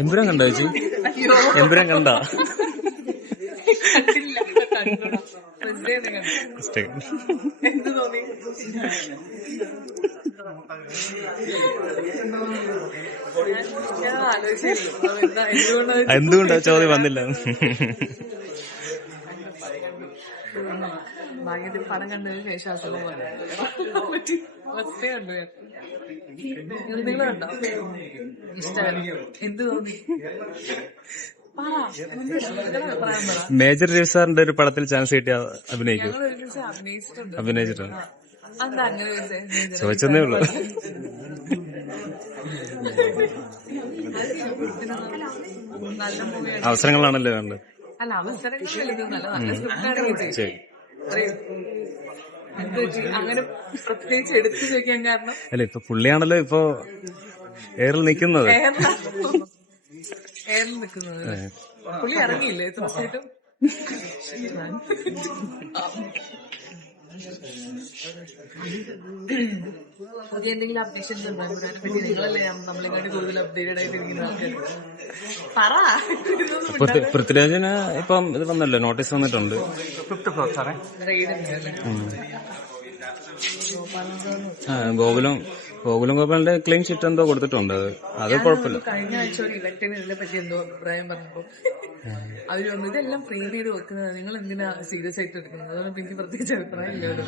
എമ്പുരാൻ കണ്ടോ ചേച്ചി? എമ്പുരാൻ കണ്ട. എന്ത് തോന്നി? എന്തുകൊണ്ടാ ചോദ്യം വന്നില്ല? ഭാഗ്യത്തിൽ പടം കണ്ടതിന് ശേഷം അസുഖം വന്നു. കണ്ടു ഇഷ്ടമായി എന്ത് തോന്നി? മേജർ രവി സാറിന്റെ ഒരു പടത്തിൽ ചാൻസ് കിട്ടിയ അഭിനയിക്കും. അഭിനയിച്ചിട്ടുണ്ട്. അഭിനയിച്ചിട്ടുണ്ട്. ഉള്ളു. അവസരങ്ങളാണല്ലോ വേണ്ടത്? അല്ല അവസരങ്ങൾ? അങ്ങനെ പ്രത്യേകിച്ച് എടുത്തു ചോദിക്കാൻ കാരണം? അല്ല ഇപ്പൊ പുള്ളിയാണല്ലോ ഇപ്പൊ എയറിൽ നിൽക്കുന്നത്. എയറിൽ നിൽക്കുന്നത്. പുള്ളി ഇറങ്ങിയില്ലേ തീർച്ചയായിട്ടും പുതിയ എന്തെങ്കിലും അപ്ഡേഷൻസ് ഉണ്ടാകും നിങ്ങളല്ലേ നമ്മളെക്കാട്ട് കൂടുതൽ അപ്ഡേറ്റഡ് ആയിട്ടിരിക്കുന്ന ആൾക്കാർ പൃഥ്വിരാജിന് ഇപ്പം ഇത് വന്നല്ലോ നോട്ടീസ് വന്നിട്ടുണ്ട്. ഗോകുലം ഗോകുലം ഗോപാലിന്റെ ക്ലീൻ ഷീറ്റ് എന്തോ കൊടുത്തിട്ടുണ്ട്. അത് കുഴപ്പമില്ല. കഴിഞ്ഞ ആഴ്ച ഒരു ഇലക്ഷൻ ഇതിനെ പറ്റി എന്തോ അഭിപ്രായം പറഞ്ഞപ്പോ അവർ വന്നു ഇതെല്ലാം പ്രീ ചെയ്ത് വെക്കുന്നത്. നിങ്ങൾ എന്തിനാ സീരിയസ് ആയിട്ട് എടുക്കുന്നത്? അതുകൊണ്ട് എനിക്ക് പ്രത്യേകിച്ച് അഭിപ്രായം ഇല്ലല്ലോ